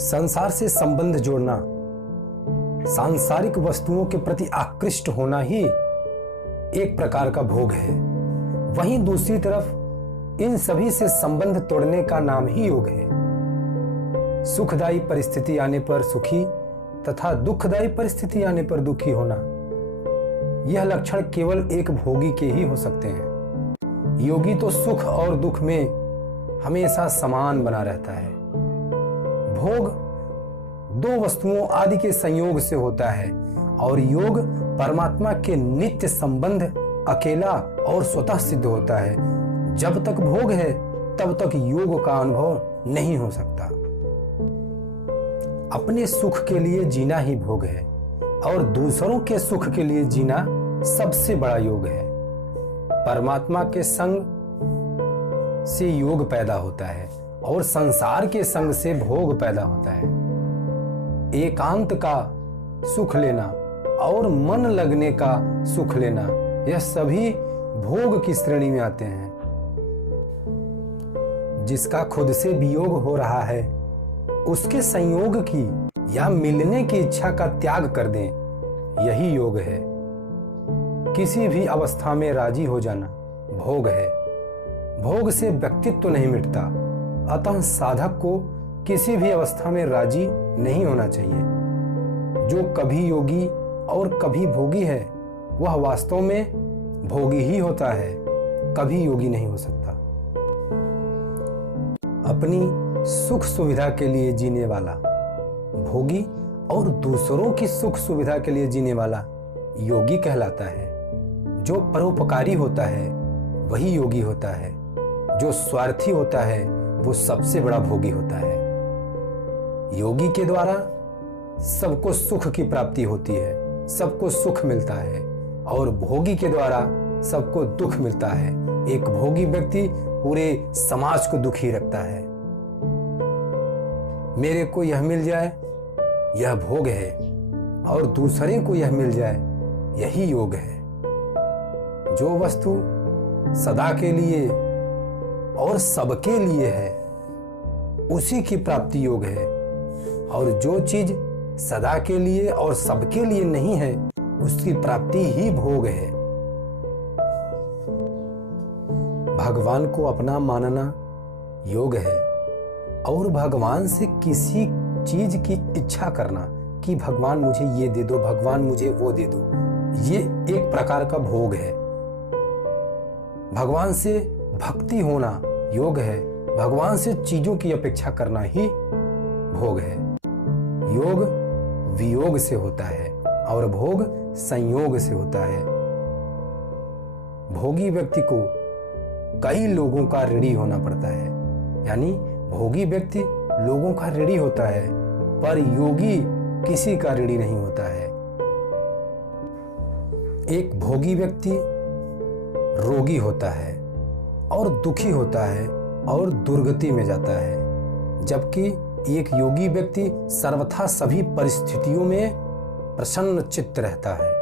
संसार से संबंध जोड़ना, सांसारिक वस्तुओं के प्रति आकृष्ट होना ही एक प्रकार का भोग है। वहीं दूसरी तरफ इन सभी से संबंध तोड़ने का नाम ही योग है। सुखदायी परिस्थिति आने पर सुखी तथा दुखदायी परिस्थिति आने पर दुखी होना, यह लक्षण केवल एक भोगी के ही हो सकते हैं। योगी तो सुख और दुख में हमेशा समान बना रहता है। भोग दो वस्तुओं आदि के संयोग से होता है और योग परमात्मा के नित्य संबंध अकेला और स्वतः सिद्ध होता है। जब तक भोग है तब तक योग का अनुभव नहीं हो सकता। अपने सुख के लिए जीना ही भोग है और दूसरों के सुख के लिए जीना सबसे बड़ा योग है। परमात्मा के संग से योग पैदा होता है और संसार के संग से भोग पैदा होता है। एकांत का सुख लेना और मन लगने का सुख लेना, यह सभी भोग की श्रेणी में आते हैं। जिसका खुद से वियोग हो रहा है उसके संयोग की या मिलने की इच्छा का त्याग कर दें, यही योग है। किसी भी अवस्था में राजी हो जाना भोग है। भोग से व्यक्तित्व नहीं मिटता, अतः साधक को किसी भी अवस्था में राजी नहीं होना चाहिए। जो कभी योगी और कभी भोगी है वह वास्तव में भोगी ही होता है, कभी योगी नहीं हो सकता। अपनी सुख सुविधा के लिए जीने वाला भोगी और दूसरों की सुख सुविधा के लिए जीने वाला योगी कहलाता है। जो परोपकारी होता है वही योगी होता है। जो स्वार्थी होता है वो सबसे बड़ा भोगी होता है। योगी के द्वारा सबको सुख की प्राप्ति होती है, सबको सुख मिलता है, और भोगी के द्वारा सबको दुख मिलता है। एक भोगी व्यक्ति पूरे समाज को दुखी रखता है। मेरे को यह मिल जाए यह भोग है और दूसरे को यह मिल जाए यही योग है। जो वस्तु सदा के लिए और सबके लिए है उसी की प्राप्ति योग है, और जो चीज सदा के लिए और सबके लिए नहीं है उसकी प्राप्ति ही भोग है। भगवान को अपना मानना योग है और भगवान से किसी चीज की इच्छा करना कि भगवान मुझे ये दे दो, भगवान मुझे वो दे दो, ये एक प्रकार का भोग है। भगवान से भक्ति होना योग है। भगवान से चीजों की अपेक्षा करना ही भोग है। योग वियोग से होता है और भोग संयोग से होता है। भोगी व्यक्ति को कई लोगों का ऋणी होना पड़ता है, यानी भोगी व्यक्ति लोगों का ऋणी होता है पर योगी किसी का ऋणी नहीं होता है। एक भोगी व्यक्ति रोगी होता है और दुखी होता है और दुर्गति में जाता है, जबकि एक योगी व्यक्ति सर्वथा सभी परिस्थितियों में प्रसन्न चित्त रहता है।